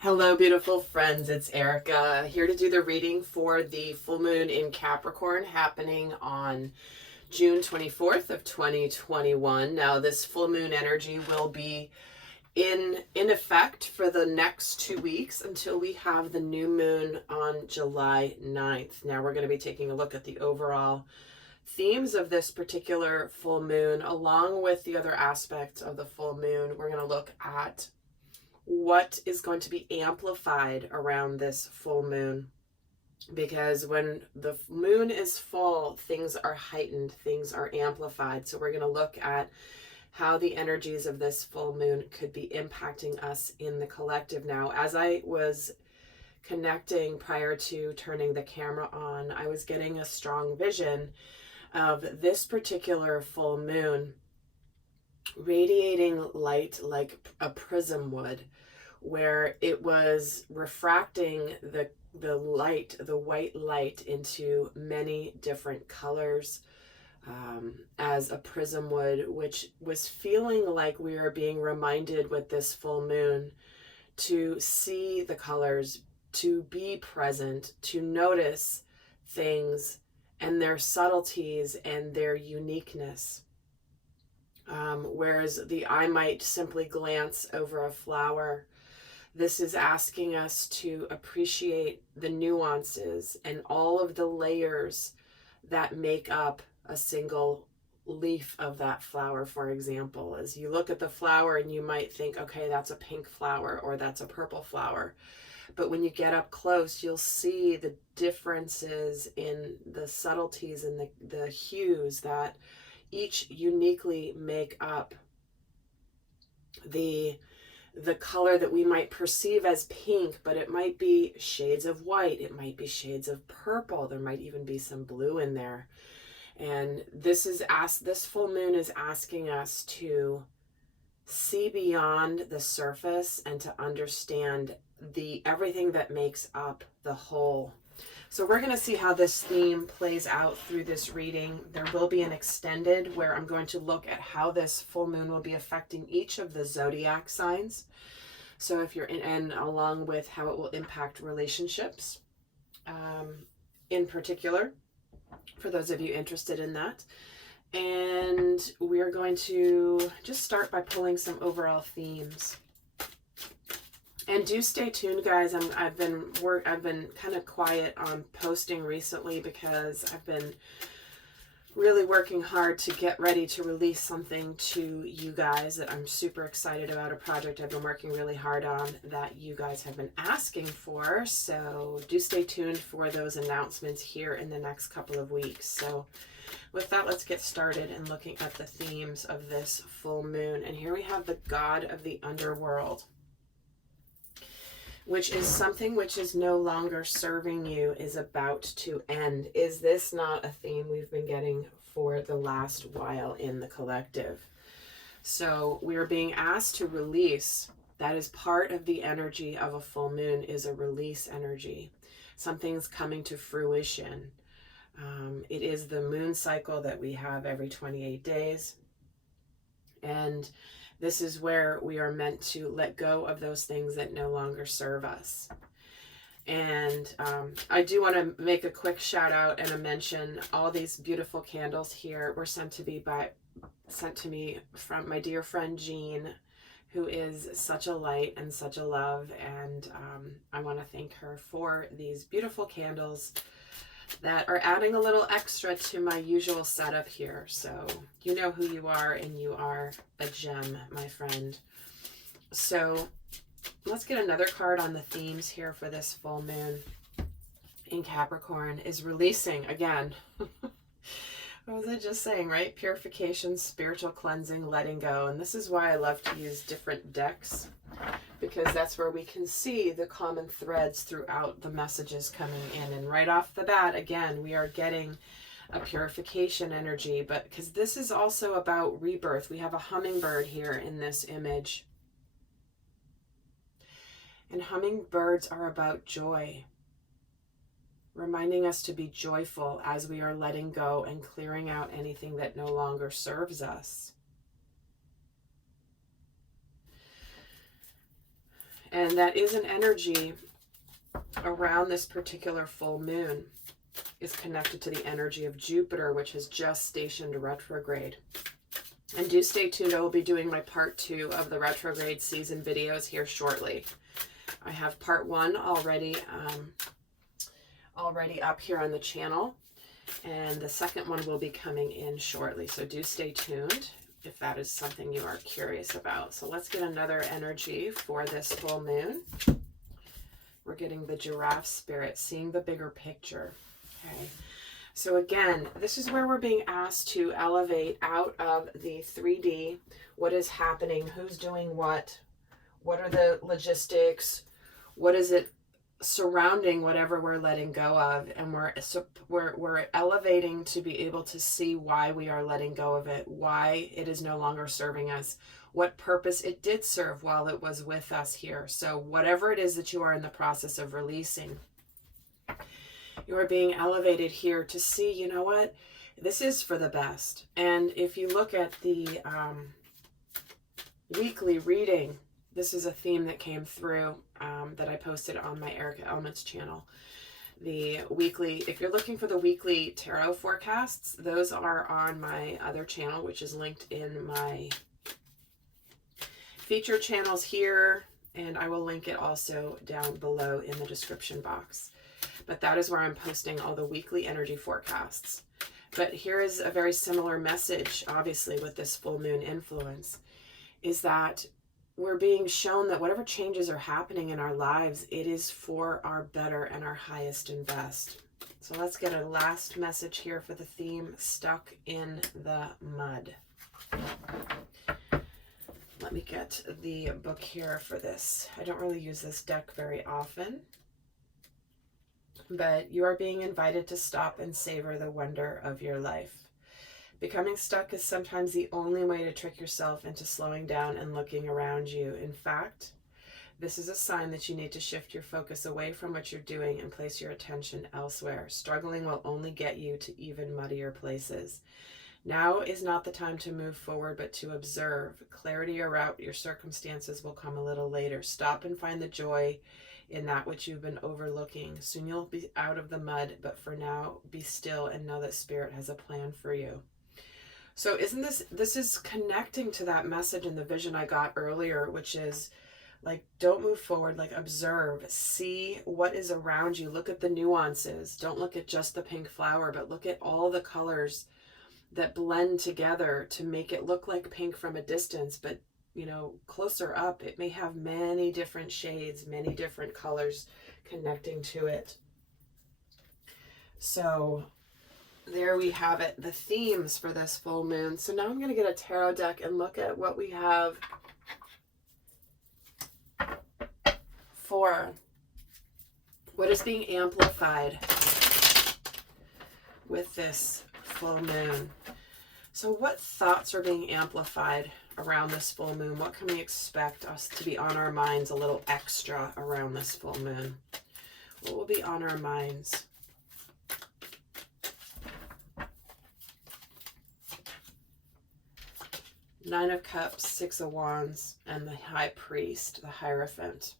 Hello, beautiful friends. It's Erica here to do the reading for the full moon in Capricorn happening on June 24th of 2021. Now, this full moon energy will be in effect for the next 2 weeks until we have the new moon on July 9th. Now, we're going to be taking a look at the overall themes of this particular full moon, along with the other aspects of the full moon. We're going to look at what is going to be amplified around this full moon, because when the moon is full, things are heightened, things are amplified. So we're going to look at how the energies of this full moon could be impacting us in the collective. Now, as I was connecting prior to turning the camera on, I was getting a strong vision of this particular full moon radiating light like a prism would, where it was refracting the light, the white light, into many different colors, as a prism would, which was feeling like we were being reminded with this full moon to see the colors, to be present, to notice things and their subtleties and their uniqueness. Whereas the eye might simply glance over a flower, this is asking us to appreciate the nuances and all of the layers that make up a single leaf of that flower. For example, as you look at the flower and you might think, okay, that's a pink flower or that's a purple flower. But when you get up close, you'll see the differences in the subtleties and the hues that each uniquely make up the color that we might perceive as pink, but it might be shades of white, it might be shades of purple, there might even be some blue in there. And this full moon is asking us to see beyond the surface and to understand everything that makes up the whole. So we're going to see how this theme plays out through this reading. There will be an extended where I'm going to look at how this full moon will be affecting each of the zodiac signs. So if you're and along with how it will impact relationships, in particular, for those of you interested in that. And we're going to just start by pulling some overall themes. And do stay tuned, guys. I've been kind of quiet on posting recently because I've been really working hard to get ready to release something to you guys that I'm super excited about, a project I've been working really hard on that you guys have been asking for. So do stay tuned for those announcements here in the next couple of weeks. So with that, let's get started in looking at the themes of this full moon. And here we have the god of the underworld, which is something which is no longer serving you, is about to end. Is this not a theme we've been getting for the last while in the collective? So we are being asked to release. That is part of the energy of a full moon, is a release energy. Something's coming to fruition. It is the moon cycle that we have every 28 days. And this is where we are meant to let go of those things that no longer serve us. And I do want to make a quick shout out and a mention. All these beautiful candles here were sent to me from my dear friend Jean, who is such a light and such a love. And I want to thank her for these beautiful candles that are adding a little extra to my usual setup here. So you know who you are, and you are a gem, my friend. So let's get another card on the themes here for this full moon in Capricorn. Is releasing again. What was I just saying, right? Purification, spiritual cleansing, letting go. And this is why I love to use different decks, because that's where we can see the common threads throughout the messages coming in. And right off the bat, again, we are getting a purification energy, but because this is also about rebirth. We have a hummingbird here in this image. And hummingbirds are about joy, reminding us to be joyful as we are letting go and clearing out anything that no longer serves us. And that is an energy around this particular full moon is connected to the energy of Jupiter, which has just stationed retrograde. And do stay tuned. I will be doing my part 2 of the retrograde season videos here shortly. I have part 1 already up here on the channel, and the second one will be coming in shortly. So do stay tuned if that is something you are curious about. So let's get another energy for this full moon. We're getting the giraffe spirit, seeing the bigger picture. Okay. So again, this is where we're being asked to elevate out of the 3D. What is happening? Who's doing what? What are the logistics? What is it surrounding whatever we're letting go of? And we're elevating to be able to see why we are letting go of it, why it is no longer serving us, what purpose it did serve while it was with us here. So whatever it is that you are in the process of releasing, you are being elevated here to see, you know what, this is for the best. And if you look at the weekly reading, this is a theme that came through that I posted on my Erica Elements channel. The weekly, if you're looking for the weekly tarot forecasts, those are on my other channel, which is linked in my feature channels here, and I will link it also down below in the description box. But that is where I'm posting all the weekly energy forecasts. But here is a very similar message, obviously, with this full moon influence, is that we're being shown that whatever changes are happening in our lives, it is for our better and our highest and best. So let's get a last message here for the theme, Stuck in the Mud. Let me get the book here for this. I don't really use this deck very often, but you are being invited to stop and savor the wonder of your life. Becoming stuck is sometimes the only way to trick yourself into slowing down and looking around you. In fact, this is a sign that you need to shift your focus away from what you're doing and place your attention elsewhere. Struggling will only get you to even muddier places. Now is not the time to move forward, but to observe. Clarity around your circumstances will come a little later. Stop and find the joy in that which you've been overlooking. Soon you'll be out of the mud, but for now, be still and know that Spirit has a plan for you. So isn't this is connecting to that message and the vision I got earlier, which is like, don't move forward, like observe, see what is around you. Look at the nuances. Don't look at just the pink flower, but look at all the colors that blend together to make it look like pink from a distance. But, you know, closer up, it may have many different shades, many different colors connecting to it. So there we have it, the themes for this full moon. So now I'm going to get a tarot deck and look at what we have for what is being amplified with this full moon. So what thoughts are being amplified around this full moon? What can we expect us to be on our minds a little extra around this full moon? What will be on our minds? Nine of Cups, Six of Wands, and the High Priest, the Hierophant.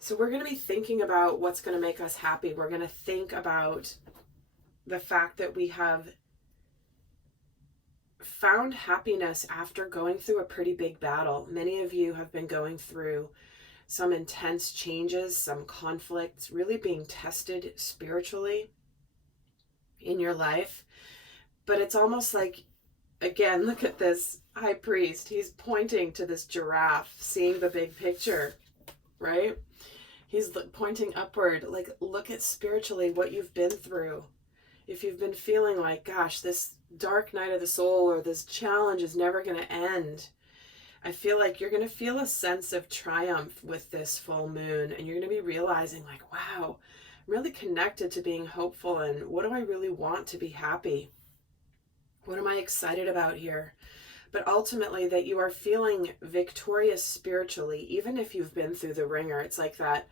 So we're going to be thinking about what's going to make us happy. We're going to think about the fact that we have found happiness after going through a pretty big battle. Many of you have been going through some intense changes, some conflicts, really being tested spiritually in your life. But it's almost like, again, look at this High Priest. He's pointing to this giraffe, seeing the big picture, right? He's pointing upward, like, look at spiritually what you've been through. If you've been feeling like, gosh, this dark night of the soul or this challenge is never going to end, I feel like you're going to feel a sense of triumph with this full moon. And you're going to be realizing like, wow, I'm really connected to being hopeful. And what do I really want to be happy? What am I excited about here? But ultimately that you are feeling victorious spiritually, even if you've been through the ringer. It's like that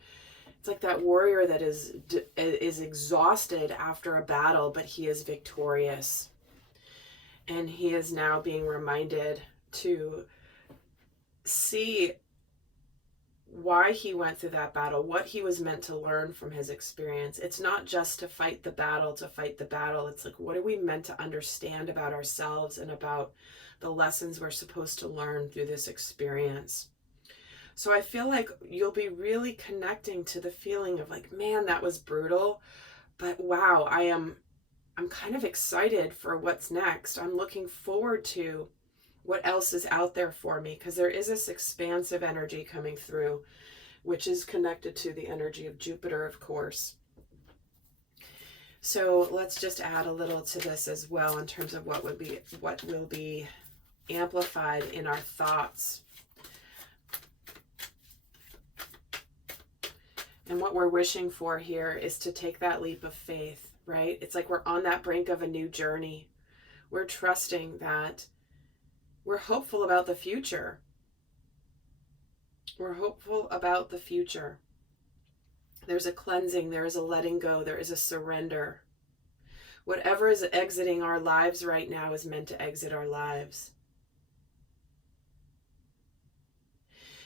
warrior that is exhausted after a battle, but he is victorious. And he is now being reminded to see why he went through that battle, what he was meant to learn from his experience. It's not just to fight the battle to fight the battle. It's like, what are we meant to understand about ourselves and about the lessons we're supposed to learn through this experience? So I feel like you'll be really connecting to the feeling of like, man, that was brutal, but wow, I'm kind of excited for what's next. I'm looking forward to what else is out there for me, because there is this expansive energy coming through, which is connected to the energy of Jupiter, of course. So let's just add a little to this as well in terms of what will be amplified in our thoughts. And what we're wishing for here is to take that leap of faith, right? It's like we're on that brink of a new journey. We're trusting that we're hopeful about the future. We're hopeful about the future. There's a cleansing, there is a letting go, there is a surrender. Whatever is exiting our lives right now is meant to exit our lives.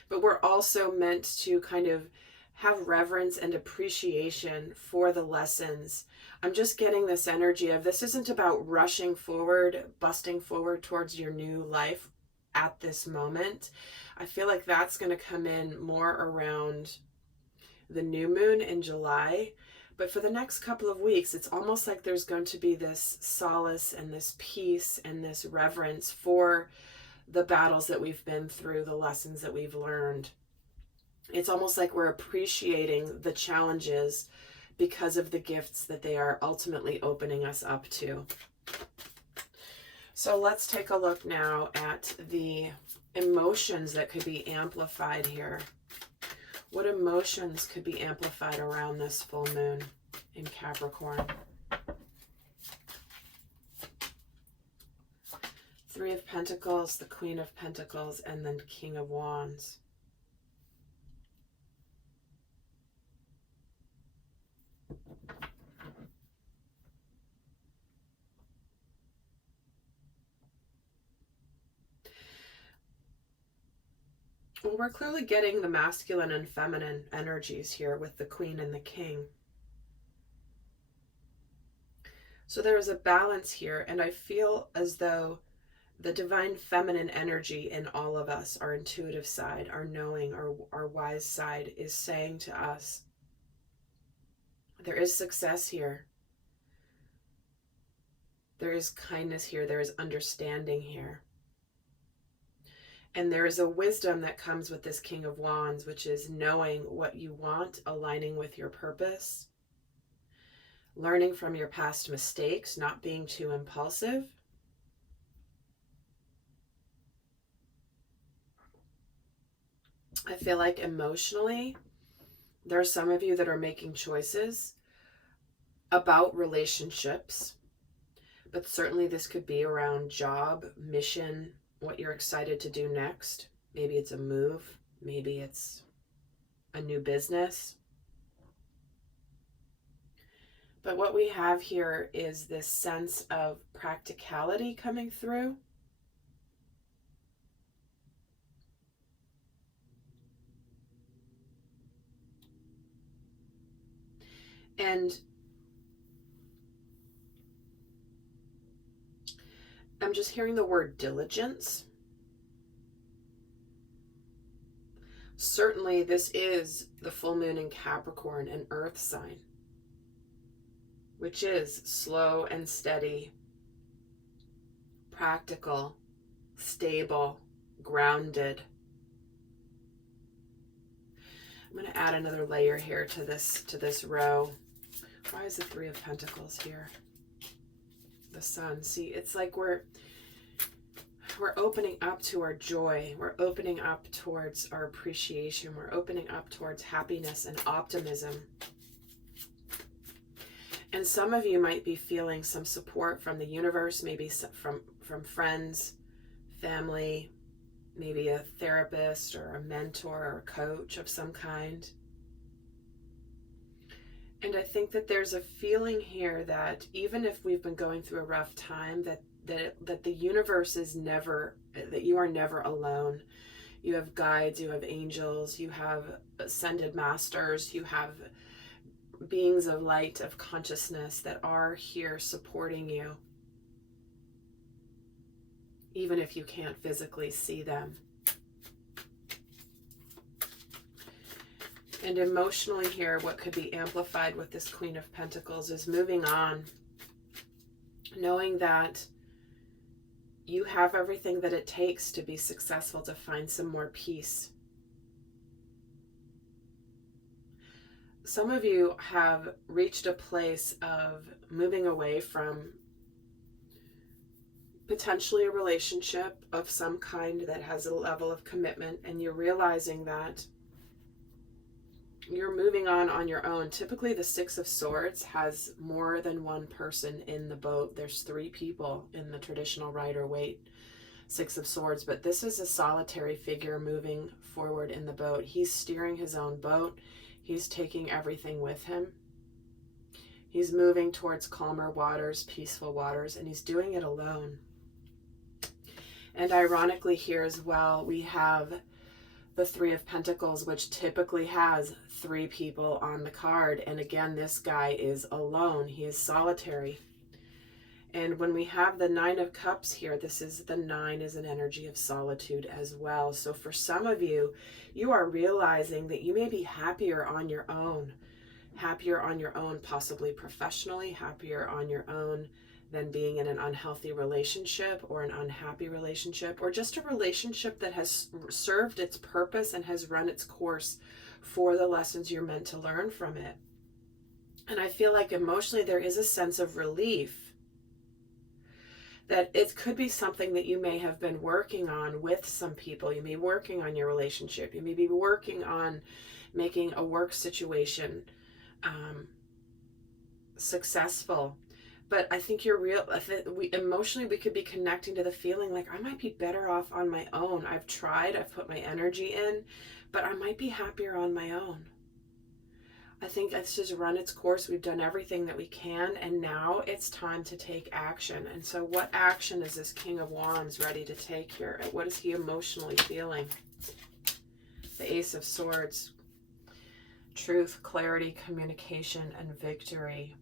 But we're also meant to kind of have reverence and appreciation for the lessons. I'm just getting this energy of this isn't about rushing forward, busting forward towards your new life at this moment. I feel like that's going to come in more around the new moon in July. But for the next couple of weeks, it's almost like there's going to be this solace and this peace and this reverence for the battles that we've been through, the lessons that we've learned. It's almost like we're appreciating the challenges because of the gifts that they are ultimately opening us up to. So let's take a look now at the emotions that could be amplified here. What emotions could be amplified around this full moon in Capricorn? Three of Pentacles, the Queen of Pentacles, and then King of Wands. Well, we're clearly getting the masculine and feminine energies here with the Queen and the King. So there is a balance here, and I feel as though the divine feminine energy in all of us, our intuitive side, our knowing, our wise side, is saying to us, there is success here. There is kindness here. There is understanding here. And there is a wisdom that comes with this King of Wands, which is knowing what you want, aligning with your purpose, learning from your past mistakes, not being too impulsive. I feel like emotionally, there are some of you that are making choices about relationships, but certainly this could be around job, mission, what you're excited to do next. Maybe it's a move, maybe it's a new business. But what we have here is this sense of practicality coming through. And I'm just hearing the word diligence. Certainly this is the full moon in Capricorn, an earth sign, which is slow and steady, practical, stable, grounded. I'm going to add another layer here to this row. Why is the Three of Pentacles here? The Sun. See, it's like we're opening up to our joy. We're opening up towards our appreciation. We're opening up towards happiness and optimism. And some of you might be feeling some support from the universe, maybe from friends, family, maybe a therapist or a mentor or a coach of some kind. And I think that there's a feeling here that even if we've been going through a rough time, that the universe is never, that you are never alone. You have guides, you have angels, you have ascended masters, you have beings of light, of consciousness that are here supporting you, even if you can't physically see them. And emotionally here, what could be amplified with this Queen of Pentacles is moving on, knowing that you have everything that it takes to be successful, to find some more peace. Some of you have reached a place of moving away from potentially a relationship of some kind that has a level of commitment, and you're realizing that you're moving on your own. Typically, the Six of Swords has more than one person in the boat. There's 3 people in the traditional Rider-Waite Six of Swords, but this is a solitary figure moving forward in the boat. He's steering his own boat. He's taking everything with him. He's moving towards calmer waters, peaceful waters, and he's doing it alone. And ironically here as well, we have the Three of Pentacles, which typically has 3 people on the card. And again, this guy is alone. He is solitary. And when we have the Nine of Cups here, the 9 is an energy of solitude as well. So for some of you, you are realizing that you may be happier on your own, possibly professionally, happier on your own than being in an unhealthy relationship or an unhappy relationship, or just a relationship that has served its purpose and has run its course for the lessons you're meant to learn from it. And I feel like emotionally there is a sense of relief that it could be something that you may have been working on with some people. You may be working on your relationship. You may be working on making a work situation successful. But I think emotionally we could be connecting to the feeling like I might be better off on my own. I've tried, I've put my energy in, but I might be happier on my own. I think it's just run its course. We've done everything that we can, and now it's time to take action. And so what action is this King of Wands ready to take here? What is he emotionally feeling? The Ace of Swords. Truth, clarity, communication, and victory.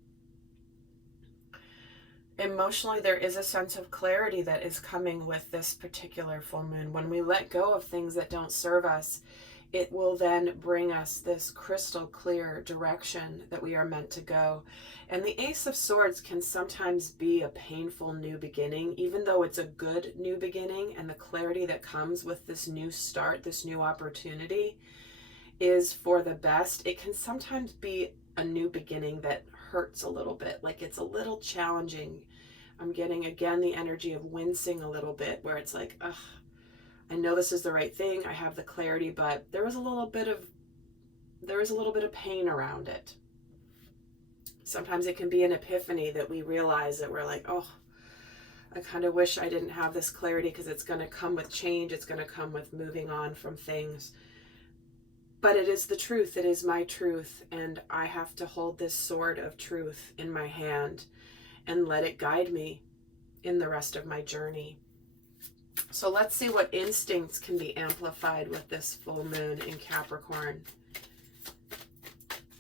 Emotionally, there is a sense of clarity that is coming with this particular full moon. When we let go of things that don't serve us, it will then bring us this crystal clear direction that we are meant to go. And the Ace of Swords can sometimes be a painful new beginning, even though it's a good new beginning, and the clarity that comes with this new start, this new opportunity, is for the best. It can sometimes be a new beginning that hurts a little bit, like it's a little challenging. I'm getting again the energy of wincing a little bit, where it's like, ugh, I know this is the right thing, I have the clarity, but there is a little bit of pain around it. Sometimes it can be an epiphany that we realize that we're like, oh, I kind of wish I didn't have this clarity, because it's going to come with change, it's going to come with moving on from things. But it is the truth, it is my truth, and I have to hold this sword of truth in my hand and let it guide me in the rest of my journey. So let's see what instincts can be amplified with this full moon in Capricorn.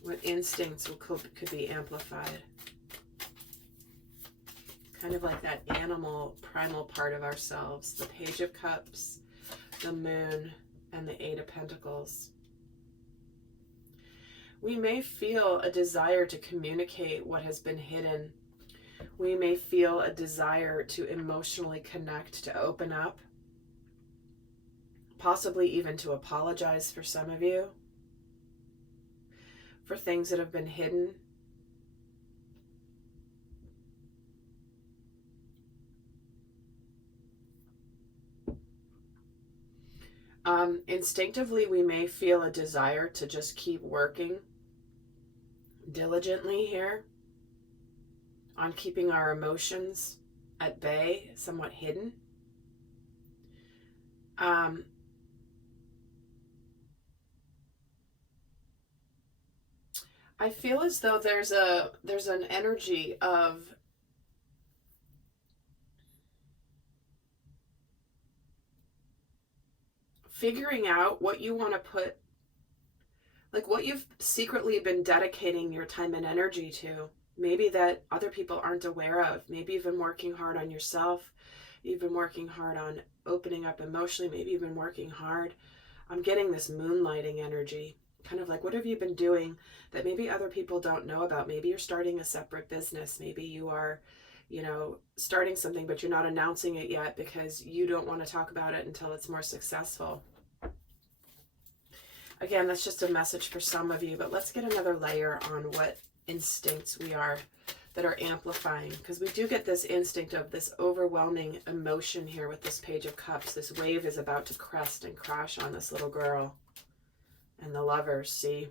What instincts could be amplified? Kind of like that animal, primal part of ourselves. The Page of Cups, the Moon, and the Eight of Pentacles. We may feel a desire to communicate what has been hidden. We may feel a desire to emotionally connect, to open up, possibly even to apologize for some of you, for things that have been hidden. Instinctively, we may feel a desire to just keep working diligently here on keeping our emotions at bay, somewhat hidden. I feel as though there's an energy of figuring out what you want to put, like what you've secretly been dedicating your time and energy to, maybe that other people aren't aware of. Maybe you've been working hard on yourself. You've been working hard on opening up emotionally. Maybe you've been working hard. I'm getting this moonlighting energy. Kind of like, what have you been doing that maybe other people don't know about? Maybe you're starting a separate business. Maybe you are, starting something, but you're not announcing it yet because you don't want to talk about it until it's more successful. Again, that's just a message for some of you, but let's get another layer on what instincts we are that are amplifying, because we do get this instinct of this overwhelming emotion here with this Page of Cups. This wave is about to crest and crash on this little girl and the Lovers. See,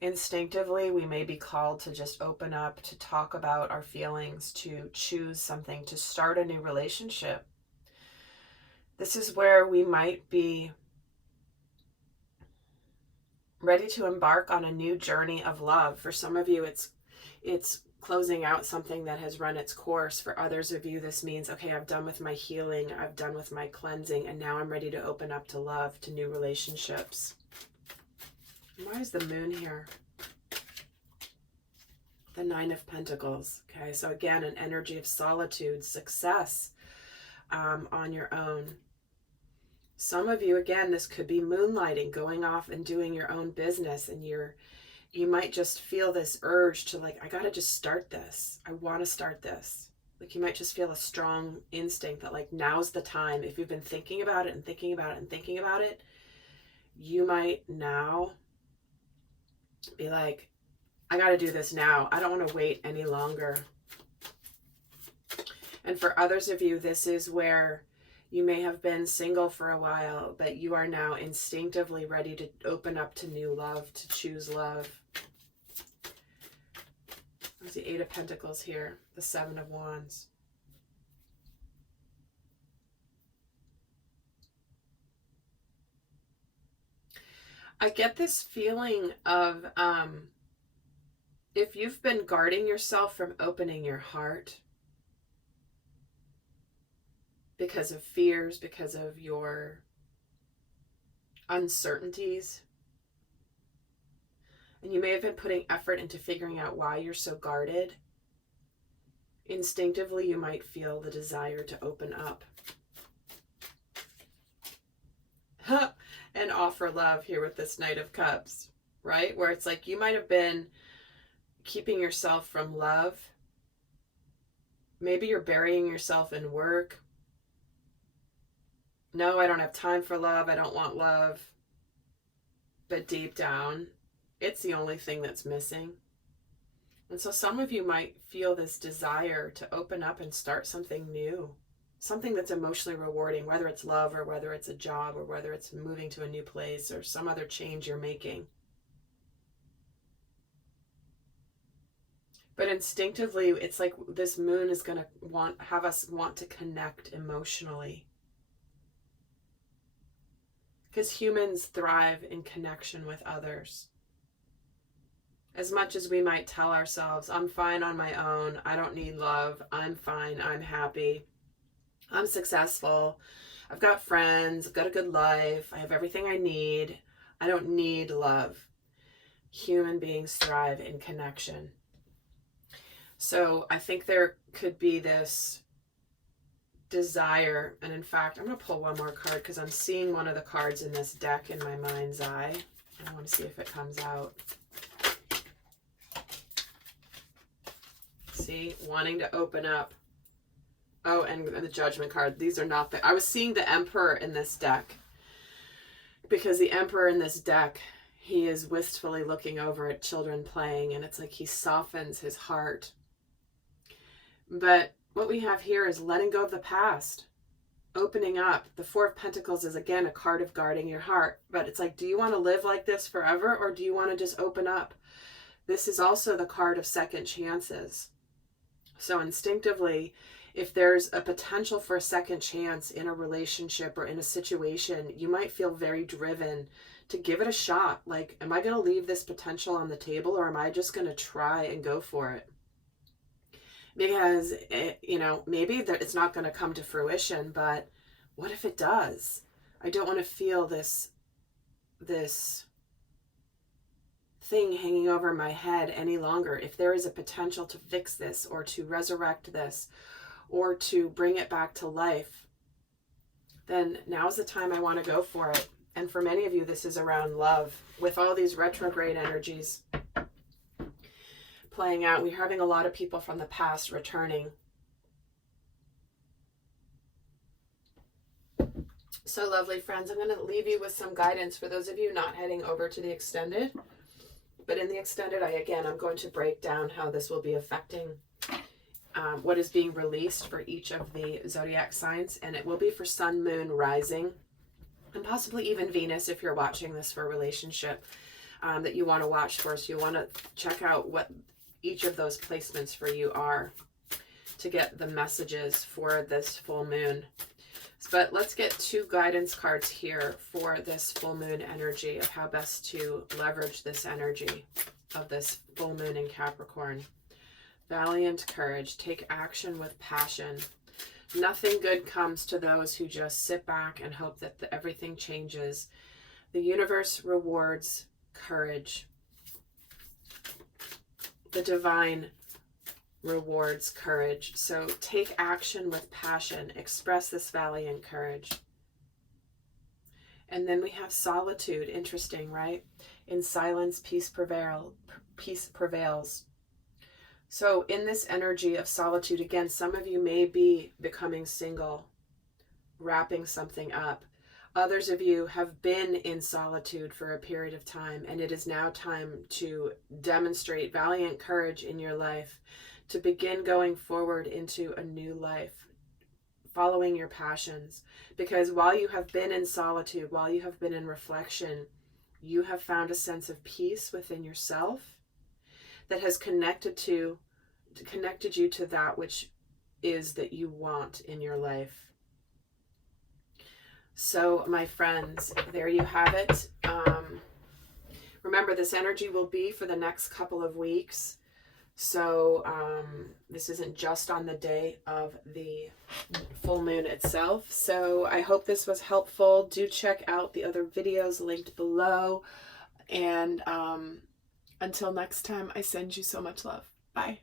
instinctively we may be called to just open up, to talk about our feelings, to choose something, to start a new relationship. This is where we might be ready to embark on a new journey of love. For some of you, it's closing out something that has run its course. For others of you, this means, okay, I've done with my healing, I've done with my cleansing, and now I'm ready to open up to love, to new relationships. Why is the Moon here? The Nine of Pentacles. Okay, so again, an energy of solitude, success on your own. Some of you, again, this could be moonlighting, going off and doing your own business, and you might just feel this urge to, like, I gotta just start this. I want to start this. Like, you might just feel a strong instinct that, like, now's the time. If you've been thinking about it and thinking about it and thinking about it, you might now be like, I gotta do this now. I don't want to wait any longer. And for others of you, this is where you may have been single for a while, but you are now instinctively ready to open up to new love, to choose love. There's the Eight of Pentacles here, the Seven of Wands. I get this feeling of if you've been guarding yourself from opening your heart because of fears, because of your uncertainties, and you may have been putting effort into figuring out why you're so guarded, instinctively you might feel the desire to open up and offer love here with this Knight of Cups, right? Where it's like you might have been keeping yourself from love. Maybe you're burying yourself in work. No, I don't have time for love. I don't want love. But deep down, it's the only thing that's missing. And so some of you might feel this desire to open up and start something new, something that's emotionally rewarding, whether it's love or whether it's a job or whether it's moving to a new place or some other change you're making. But instinctively, it's like this Moon is going to have us want to connect emotionally. Because humans thrive in connection with others. As much as we might tell ourselves, I'm fine on my own, I don't need love, I'm fine, I'm happy, I'm successful, I've got friends, I've got a good life, I have everything I need, I don't need love. Human beings thrive in connection. So I think there could be this desire, and in fact, I'm going to pull one more card because I'm seeing one of the cards in this deck in my mind's eye. I want to see if it comes out. See, wanting to open up. Oh, and the Judgment card. These are not the... I was seeing the Emperor in this deck because the Emperor in this deck, he is wistfully looking over at children playing, and it's like he softens his heart. But what we have here is letting go of the past, opening up. The Four of Pentacles is, again, a card of guarding your heart. But it's like, do you want to live like this forever, or do you want to just open up? This is also the card of second chances. So instinctively, if there's a potential for a second chance in a relationship or in a situation, you might feel very driven to give it a shot. Like, am I going to leave this potential on the table, or am I just going to try and go for it? Because, maybe it's not going to come to fruition, but what if it does? I don't want to feel this thing hanging over my head any longer. If there is a potential to fix this or to resurrect this or to bring it back to life, then now's the time I want to go for it. And for many of you, this is around love. With all these retrograde energies playing out, we're having a lot of people from the past returning. So lovely, friends, I'm going to leave you with some guidance for those of you not heading over to the extended. But in the extended, I'm going to break down how this will be affecting what is being released for each of the zodiac signs. And it will be for sun, moon, rising, and possibly even Venus if you're watching this for a relationship that you want to watch for. So you want to check out what each of those placements for you are to get the messages for this full moon. But let's get 2 guidance cards here for this full moon energy of how best to leverage this energy of this full moon in Capricorn. Valiant courage, take action with passion. Nothing good comes to those who just sit back and hope that everything changes. The universe rewards courage. The divine rewards courage. So take action with passion. Express this valiant courage. And then we have solitude. Interesting, right? In silence, peace prevails. So in this energy of solitude, again, some of you may be becoming single, wrapping something up. Others of you have been in solitude for a period of time, and it is now time to demonstrate valiant courage in your life, to begin going forward into a new life, following your passions. Because while you have been in solitude, while you have been in reflection, you have found a sense of peace within yourself that has connected you to that which is that you want in your life. So my friends, there you have it. Remember, this energy will be for the next couple of weeks. So this isn't just on the day of the full moon itself. So I hope this was helpful. Do check out the other videos linked below. And until next time, I send you so much love. Bye.